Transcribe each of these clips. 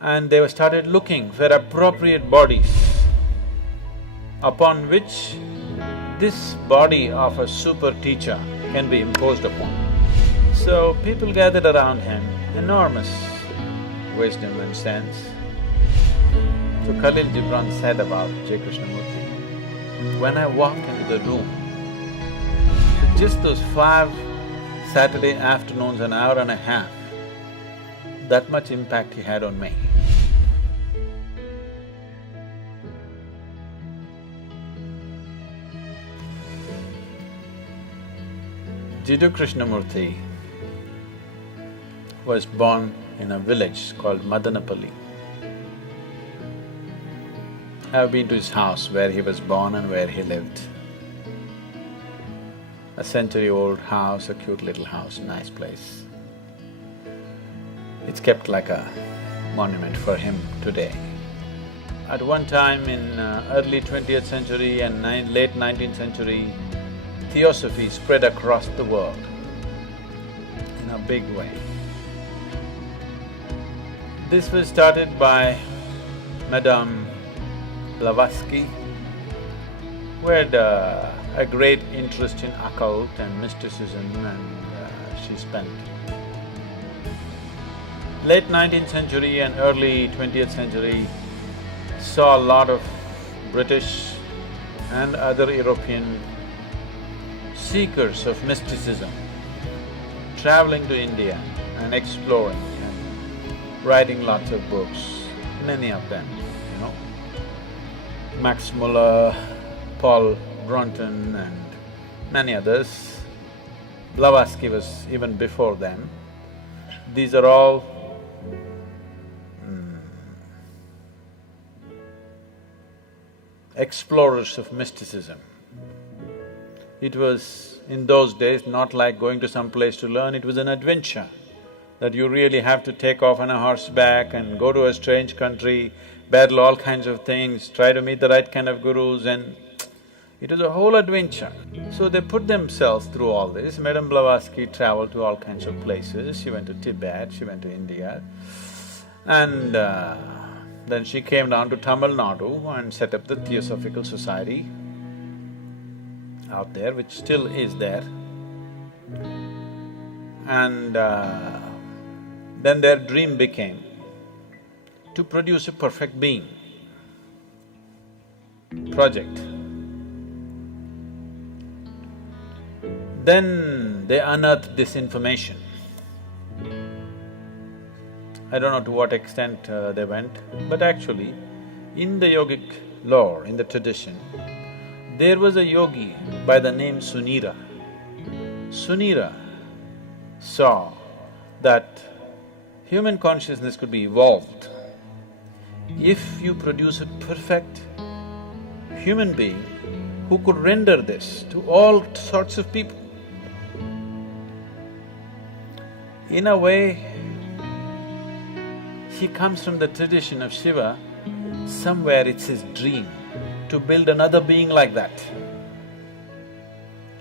and they started looking for appropriate bodies upon which this body of a super teacher can be imposed upon. So people gathered around him, enormous wisdom and sense. So Khalil Gibran said about J. Krishnamurti, when I walk into the room, just those 5 Saturday afternoons, an hour and a half, that much impact he had on me. Jiddu Krishnamurti was born in a village called Madanapalli. I've been to his house where he was born and where he lived. A century-old house, a cute little house, nice place. It's kept like a monument for him today. At one time in early 20th century and late 19th century, Theosophy spread across the world in a big way. This was started by Madame Blavatsky, who had a great interest in occult and mysticism, and she spent late 19th century and early 20th century saw a lot of British and other European seekers of mysticism traveling to India and exploring and writing lots of books, many of them, you know. Max Muller, Paul Brunton and many others. Blavatsky was even before them. These are all explorers of mysticism. It was, in those days, not like going to some place to learn, it was an adventure that you really have to take off on a horseback and go to a strange country, battle all kinds of things, try to meet the right kind of gurus, and it was a whole adventure. So they put themselves through all this. Madame Blavatsky traveled to all kinds of places. She went to Tibet, she went to India, and then she came down to Tamil Nadu and set up the Theosophical Society out there, which still is there. And then their dream became to produce a perfect being project. Then they unearthed this information. I don't know to what extent they went, but actually, in the yogic lore, in the tradition, there was a yogi by the name Sunira. Sunira saw that human consciousness could be evolved if you produce a perfect human being who could render this to all sorts of people. In a way, he comes from the tradition of Shiva. Somewhere it's his dream to build another being like that.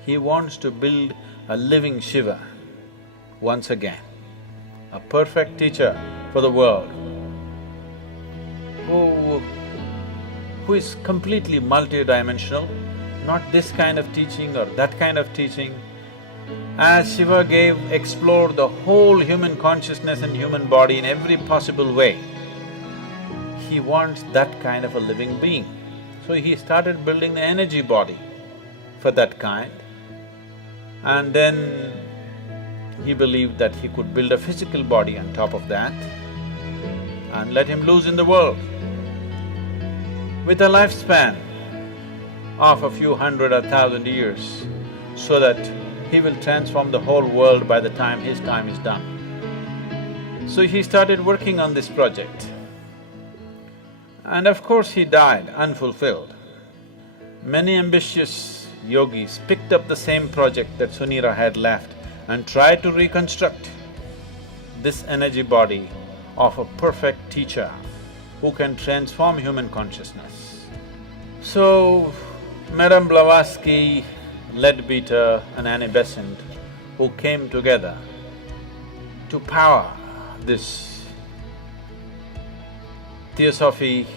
He wants to build a living Shiva once again, a perfect teacher for the world, who is completely multidimensional, not this kind of teaching or that kind of teaching. As Shiva explored the whole human consciousness and human body in every possible way, he wants that kind of a living being. So he started building the energy body for that kind, and then he believed that he could build a physical body on top of that and let him loose in the world with a lifespan of a few hundred or 1,000 years, so that he will transform the whole world by the time his time is done. So he started working on this project. And of course he died unfulfilled. Many ambitious yogis picked up the same project that Sunira had left and tried to reconstruct this energy body of a perfect teacher who can transform human consciousness. So, Madame Blavatsky, Leadbeater and Annie Besant, who came together to power this theosophy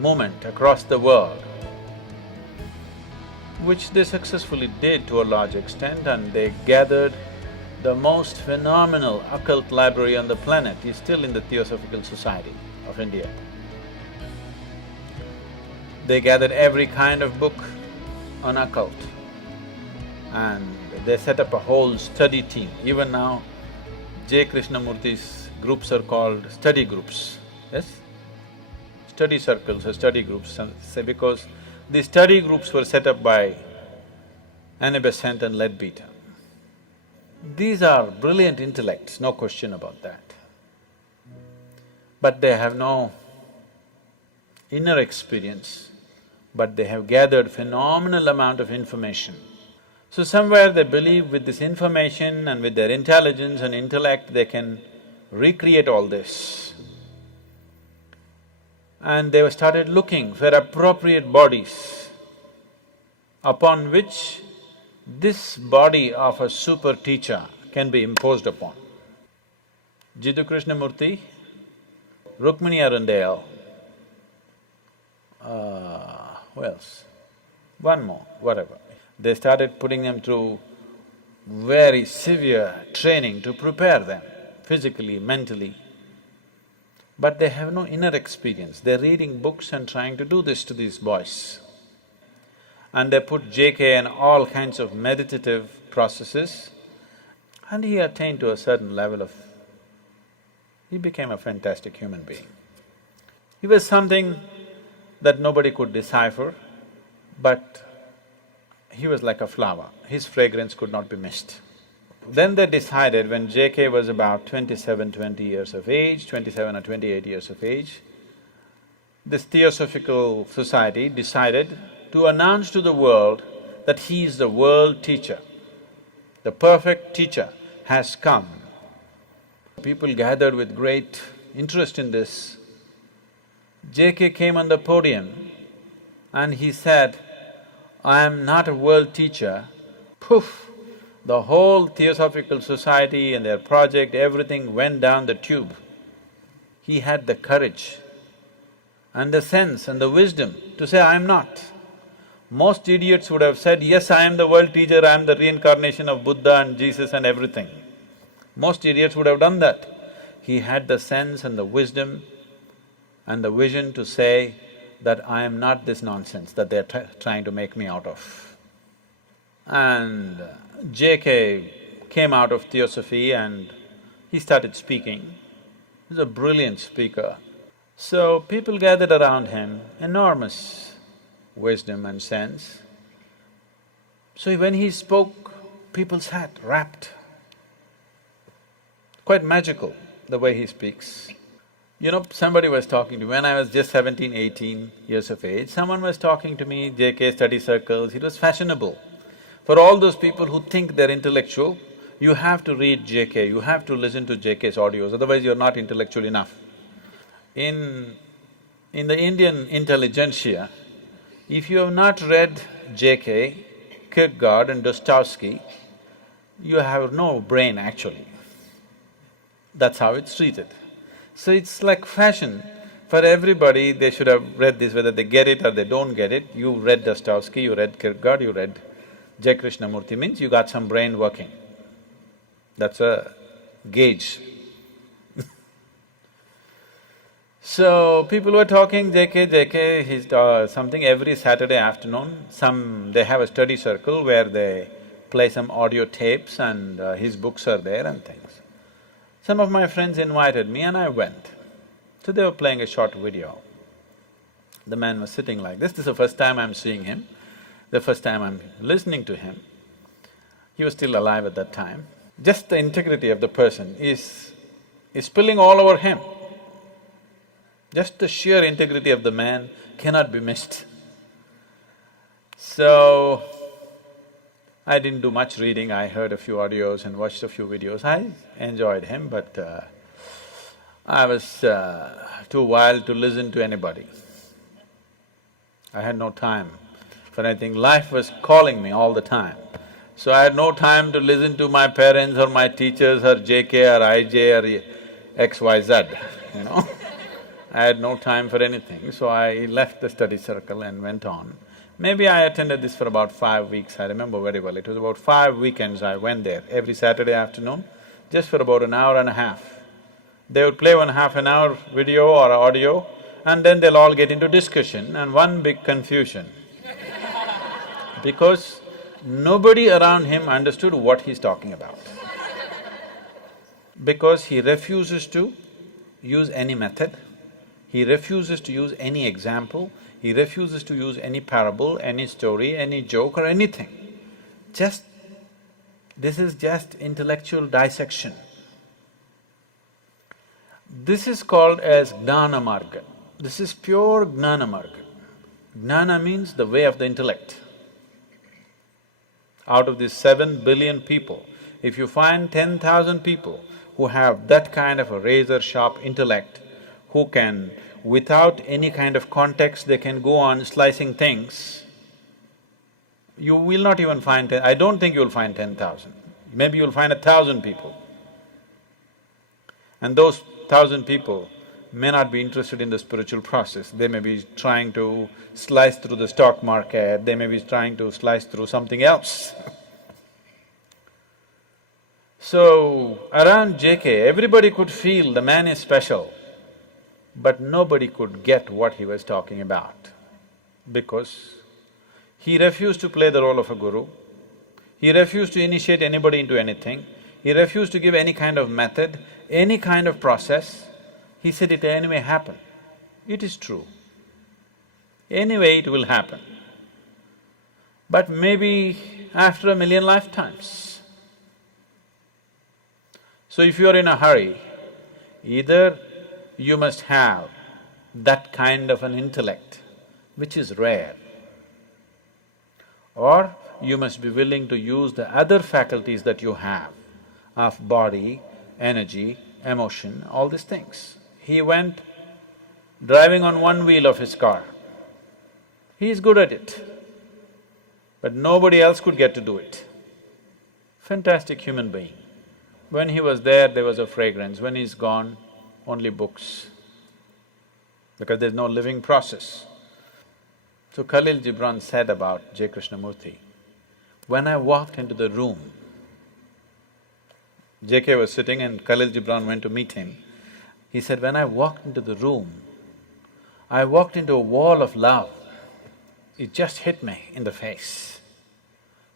movement across the world, which they successfully did to a large extent, and they gathered the most phenomenal occult library on the planet is still in the Theosophical Society of India. They gathered every kind of book on occult and they set up a whole study team. Even now, J. Krishnamurti's groups are called study groups, yes? Study circles or study groups, because these study groups were set up by Annie Besant and Leadbeater. These are brilliant intellects, no question about that. But they have no inner experience, but they have gathered phenomenal amount of information. So somewhere they believe with this information and with their intelligence and intellect, they can recreate all this. And they started looking for appropriate bodies upon which this body of a super teacher can be imposed upon. Jiddu Krishnamurti, Rukmini Arundale, who else? One more, whatever. They started putting them through very severe training to prepare them physically, mentally. But they have no inner experience. They're reading books and trying to do this to these boys. And they put JK in all kinds of meditative processes, and he attained to a certain level of… he became a fantastic human being. He was something that nobody could decipher, but he was like a flower, his fragrance could not be missed. Then they decided, when JK was about 20 years of age, 27 or 28 years of age, this Theosophical Society decided to announce to the world that he is the world teacher. The perfect teacher has come. People gathered with great interest in this. JK came on the podium and he said, "I am not a world teacher." Poof! The whole Theosophical Society and their project, everything went down the tube. He had the courage and the sense and the wisdom to say, "I am not." Most idiots would have said, "Yes, I am the world teacher, I am the reincarnation of Buddha and Jesus and everything." Most idiots would have done that. He had the sense and the wisdom and the vision to say that I am not this nonsense that they're trying to make me out of. And JK came out of Theosophy and he started speaking. He's a brilliant speaker. So people gathered around him, enormous wisdom and sense. So when he spoke, people sat rapt. Quite magical, the way he speaks. You know, somebody was talking to me, when I was just 17, 18 years of age, someone was talking to me, JK study circles, it was fashionable. For all those people who think they're intellectual, you have to read JK, you have to listen to JK's audios, otherwise you're not intellectual enough. In the Indian intelligentsia, if you have not read JK, Kierkegaard and Dostoevsky, you have no brain actually. That's how it's treated. So it's like fashion. For everybody, they should have read this, whether they get it or they don't get it. You read Dostoevsky, you read Kierkegaard, you read J. Krishnamurti, means you got some brain working. That's a gauge. So, people were talking, JK, he's something every Saturday afternoon, they have a study circle where they play some audio tapes and his books are there and things. Some of my friends invited me and I went. So they were playing a short video. The man was sitting like this is the first time I'm seeing him, the first time I'm listening to him. He was still alive at that time. Just the integrity of the person is spilling all over him. Just the sheer integrity of the man cannot be missed. So, I didn't do much reading, I heard a few audios and watched a few videos. I enjoyed him, but I was too wild to listen to anybody. I had no time for anything. Life was calling me all the time. So I had no time to listen to my parents or my teachers or JK or IJ or XYZ, you know. I had no time for anything, so I left the study circle and went on. Maybe I attended this for about 5 weeks, I remember very well. It was about 5 weekends I went there, every Saturday afternoon, just for about an hour and a half. They would play one half an hour video or audio, and then they'll all get into discussion and one big confusion. Because nobody around him understood what he's talking about. Because he refuses to use any method, he refuses to use any example, he refuses to use any parable, any story, any joke or anything. This is just intellectual dissection. This is called as Gnana Marga. This is pure Gnana Marga. Gnana means the way of the intellect. Out of these 7 billion people, if you find 10,000 people who have that kind of a razor-sharp intellect, who can, without any kind of context, they can go on slicing things, you will not even find I don't think you'll find 10,000. Maybe you'll find 1,000 people. And those 1,000 people may not be interested in the spiritual process, they may be trying to slice through the stock market, they may be trying to slice through something else. So, around JK, everybody could feel the man is special, but nobody could get what he was talking about, because he refused to play the role of a guru, he refused to initiate anybody into anything, he refused to give any kind of method, any kind of process. He said it anyway happen. It is true. Anyway it will happen. But maybe after 1,000,000 lifetimes. So if you are in a hurry, either you must have that kind of an intellect, which is rare, or you must be willing to use the other faculties that you have of body, energy, emotion, all these things. He went driving on one wheel of his car. He is good at it, but nobody else could get to do it. Fantastic human being. When he was there was a fragrance, when he's gone, only books, because there's no living process. So Khalil Gibran said about J. Krishnamurti, when I walked into the room, JK was sitting and Khalil Gibran went to meet him. He said, when I walked into the room, I walked into a wall of love. It just hit me in the face.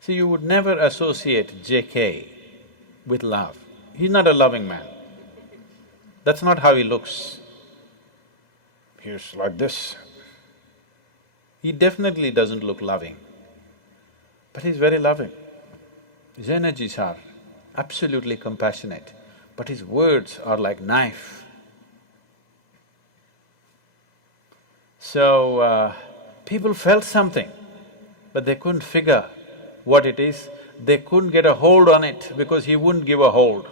See, you would never associate JK with love. He's not a loving man. That's not how he looks. He's like this. He definitely doesn't look loving, but he's very loving. His energies are absolutely compassionate, but his words are like knife. So, people felt something, but they couldn't figure what it is. They couldn't get a hold on it because he wouldn't give a hold.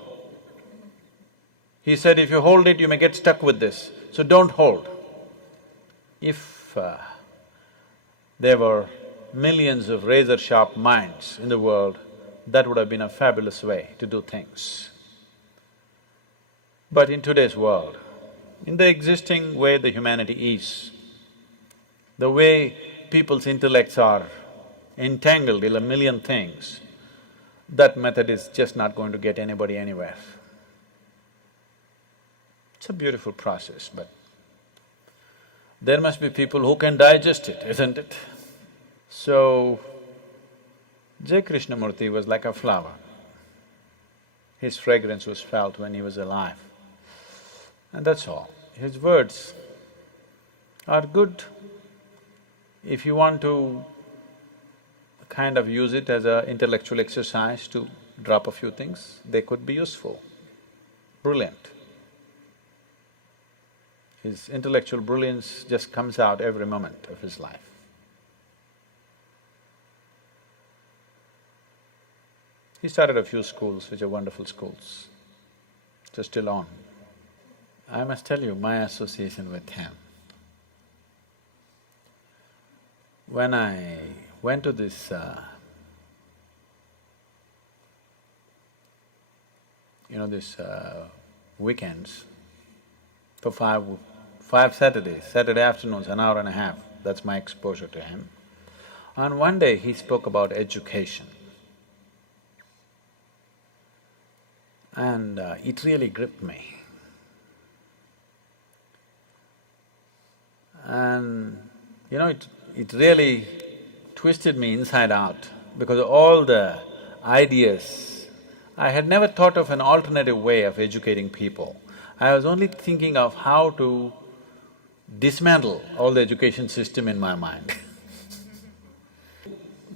He said, if you hold it, you may get stuck with this, so don't hold. If there were millions of razor-sharp minds in the world, that would have been a fabulous way to do things. But in today's world, in the existing way the humanity is, the way people's intellects are entangled in 1,000,000 things, that method is just not going to get anybody anywhere. It's a beautiful process, but there must be people who can digest it, isn't it? So, J. Krishnamurti was like a flower. His fragrance was felt when he was alive, and that's all. His words are good. If you want to kind of use it as an intellectual exercise to drop a few things, they could be useful, brilliant. His intellectual brilliance just comes out every moment of his life. He started a few schools, which are wonderful schools, which are still on. I must tell you my association with him. When I went to this weekends for 5 Saturdays, Saturday afternoons, an hour and a half, that's my exposure to him. And one day he spoke about education. And it really gripped me. And it really twisted me inside out because all the ideas, I had never thought of an alternative way of educating people. I was only thinking of how to dismantle all the education system in my mind.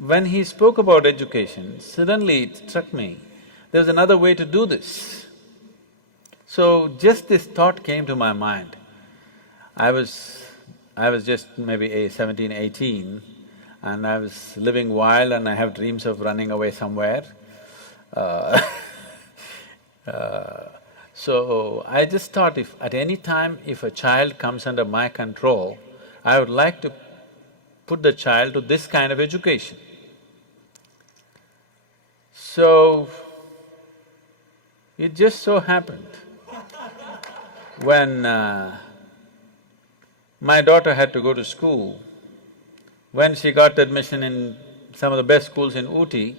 When he spoke about education, suddenly it struck me, there's another way to do this. So just this thought came to my mind. I was just maybe 17, 18, and I was living wild and I have dreams of running away somewhere. So I just thought if at any time if a child comes under my control, I would like to put the child to this kind of education. So, it just so happened, when my daughter had to go to school, when she got admission in some of the best schools in Ooty,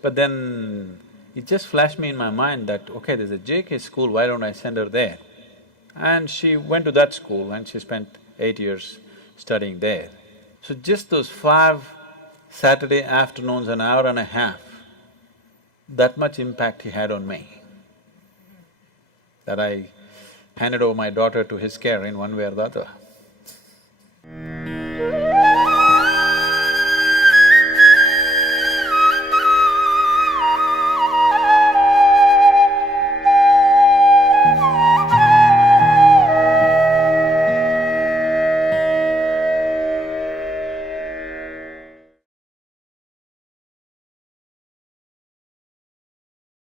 but then it just flashed me in my mind that, okay, there's a JK school, why don't I send her there? And she went to that school and she spent 8 years studying there. So just those 5 Saturday afternoons, an hour and a half, that much impact he had on me, that I handed over my daughter to his care in one way or the other.